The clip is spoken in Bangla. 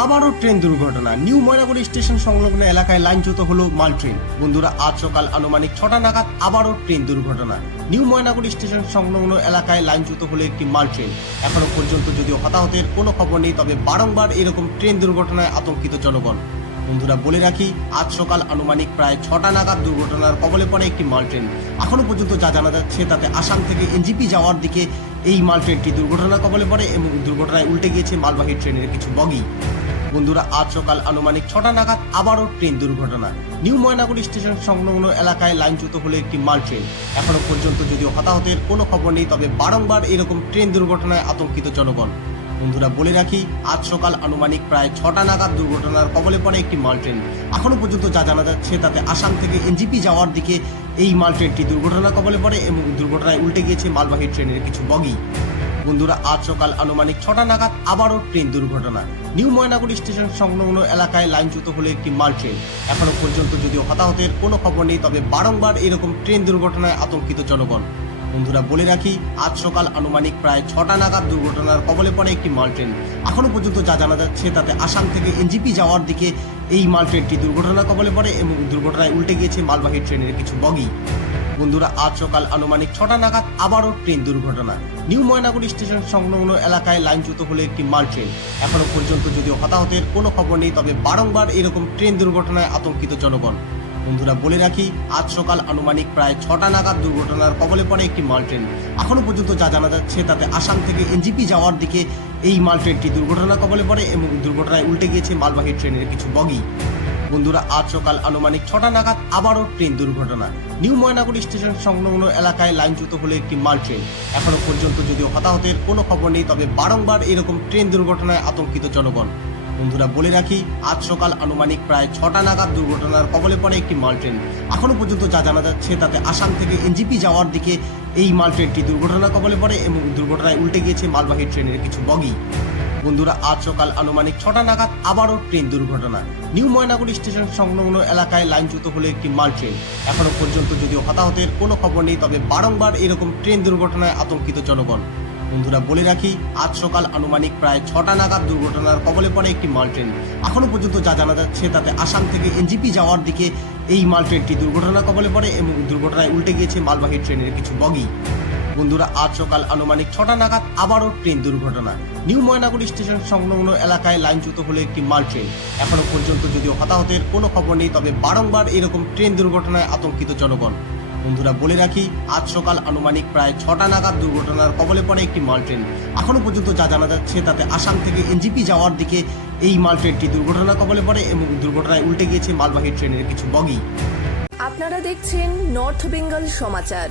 আবারও ট্রেন দুর্ঘটনা। নিউ ময়নাগুড়ি স্টেশন সংলগ্ন এলাকায় লাইনচ্যুত হলো মাল ট্রেন। বন্ধুরা, আজ সকাল আনুমানিক ছটা নাগাদ আবারও ট্রেন দুর্ঘটনা। নিউ ময়নাগুড়ি স্টেশন সংলগ্ন এলাকায় লাইনচ্যুত হলো একটি মাল ট্রেন। এখনও পর্যন্ত যদিও হতাহতের কোনো খবর নেই, তবে বারংবার এরকম ট্রেন দুর্ঘটনায় আতঙ্কিত জনগণ। বন্ধুরা, বলে রাখি, আজ সকাল আনুমানিক প্রায় ছটা নাগাদ দুর্ঘটনার কবলে পড়ে একটি মাল ট্রেন। এখনও পর্যন্ত যা জানা যাচ্ছে, তাতে আসাম থেকে এনজিপি যাওয়ার দিকে এই মাল ট্রেনটি দুর্ঘটনার কবলে পড়ে এবং দুর্ঘটনায় উল্টে গিয়েছে মালবাহী ট্রেনের কিছু বগি। বন্ধুরা, আজ সকাল আনুমানিক ছটা নাগাদ আবারও ট্রেন দুর্ঘটনা। নিউ ময়নাগুড়ি স্টেশন সংলগ্ন এলাকায় লাইনচ্যুত হলো একটি মাল ট্রেন। এখনও পর্যন্ত যদিও হতাহতের কোনো খবর নেই, তবে বারংবার এরকম ট্রেন দুর্ঘটনায় আতঙ্কিত জনগণ। বন্ধুরা, বলে রাখি, আজ সকাল আনুমানিক প্রায় ছটা নাগাদ দুর্ঘটনার কবলে পড়ে একটি মাল ট্রেন। এখনও পর্যন্ত যা জানা যাচ্ছে, তাতে আসাম থেকে এনজিপি যাওয়ার দিকে এই মাল ট্রেনটি দুর্ঘটনার কবলে পড়ে এবং দুর্ঘটনায় উল্টে গিয়েছে মালবাহী ট্রেনের কিছু বগি। বন্ধুরা, আজ সকাল আনুমানিক ছটা নাগাদ আবারও ট্রেন দুর্ঘটনা। নিউ ময়নাগুড়ি স্টেশন সংলগ্ন এলাকায় লাইনচ্যুত হলো একটি মাল ট্রেন। এখনও পর্যন্ত যদিও হতাহতের কোনো খবর নেই, তবে বারংবার এরকম ট্রেন দুর্ঘটনায় আতঙ্কিত জনগণ। বন্ধুরা, বলে রাখি, আজ সকাল আনুমানিক প্রায় ছটা নাগাদ দুর্ঘটনার কবলে পড়ে একটি মাল ট্রেন। এখনও পর্যন্ত যা জানা যাচ্ছে, তাতে আসাম থেকে এনজিপি যাওয়ার দিকে এই মাল ট্রেনটি দুর্ঘটনার কবলে পড়ে এবং দুর্ঘটনায় উল্টে গিয়েছে মালবাহী ট্রেনের কিছু বগি। বন্ধুরা, আজ সকাল আনুমানিক ছটা নাগাদ আবারও ট্রেন দুর্ঘটনা। নিউ ময়নাগুড়ি স্টেশন সংলগ্ন এলাকায় লাইনচ্যুত হলো একটি মাল ট্রেন। এখনও পর্যন্ত যদিও হতাহতের কোনো খবর নেই, তবে বারংবার এরকম ট্রেন দুর্ঘটনায় আতঙ্কিত জনগণ। বন্ধুরা, বলে রাখি, আজ সকাল আনুমানিক প্রায় ছটা নাগাদ দুর্ঘটনার কবলে পড়ে একটি মাল ট্রেন। এখনও পর্যন্ত যা জানা যাচ্ছে, তাতে আসাম থেকে এনজিপি যাওয়ার দিকে এই মাল ট্রেনটি দুর্ঘটনার কবলে পড়ে এবং দুর্ঘটনায় উল্টে গিয়েছে মালবাহী ট্রেনের কিছু বগি। বন্ধুরা, আজ সকাল আনুমানিক ছটা নাগাদ আবারও ট্রেন দুর্ঘটনা। নিউ ময়নাগুড়ি স্টেশন সংলগ্ন এলাকায় লাইনচ্যুত হলো একটি মাল ট্রেন। এখনও পর্যন্ত যদিও হতাহতের কোনো খবর নেই, তবে বারংবার এরকম ট্রেন দুর্ঘটনায় আতঙ্কিত জনগণ। বন্ধুরা, বলে রাখি, আজ সকাল আনুমানিক প্রায় ছটা নাগাদ দুর্ঘটনার কবলে পড়ে একটি মাল ট্রেন। এখনও পর্যন্ত যা জানা যাচ্ছে, তাতে আসাম থেকে এনজিপি যাওয়ার দিকে এই মাল ট্রেনটি দুর্ঘটনার কবলে পড়ে এবং দুর্ঘটনায় উল্টে গিয়েছে মালবাহী ট্রেনের কিছু বগি। বন্ধুরা, আজ সকাল আনুমানিক ছটা নাগাদ আবারও ট্রেন দুর্ঘটনা। নিউ ময়নাগুড়ি স্টেশন সংলগ্ন এলাকায় লাইনচ্যুত হলো একটি মাল ট্রেন। এখনও পর্যন্ত যদিও হতাহতের কোনো খবর নেই, তবে বারংবার এরকম ট্রেন দুর্ঘটনায় আতঙ্কিত জনগণ। বন্ধুরা, বলে রাখি, আজ সকাল আনুমানিক প্রায় ছটা নাগাদ দুর্ঘটনার কবলে পড়ে একটি মাল ট্রেন। এখনও পর্যন্ত যা জানা যাচ্ছে, তাতে আসাম থেকে এনজিপি যাওয়ার দিকে এই মাল ট্রেনটি দুর্ঘটনার কবলে পড়ে এবং দুর্ঘটনায় উল্টে গিয়েছে মালবাহী ট্রেনের কিছু বগি। বন্ধুরা, আজ সকাল আনুমানিক ছটা নাগাদ আবারও ট্রেন দুর্ঘটনা। নিউ ময়নাগুড়ি স্টেশন সংলগ্ন এলাকায় লাইনচ্যুত হলো একটি মাল ট্রেন। এখনও পর্যন্ত যদিও হতাহতের কোনো খবর নেই, তবে বারংবার এরকম ট্রেন দুর্ঘটনায় আতঙ্কিত জনগণ। বন্ধুরা, বলে রাখি, আজ সকাল আনুমানিক প্রায় ছটা নাগাদ দুর্ঘটনার কবলে পড়ে একটি মাল ট্রেন। এখনও পর্যন্ত যা জানা যাচ্ছে, তাতে আসাম থেকে এনজিপি যাওয়ার দিকে এই মাল ট্রেনটি দুর্ঘটনার কবলে পড়ে এবং দুর্ঘটনায় উল্টে গিয়েছে মালবাহী ট্রেনের কিছু বগি। আপনারা দেখছেন নর্থ বেঙ্গল সমাচার।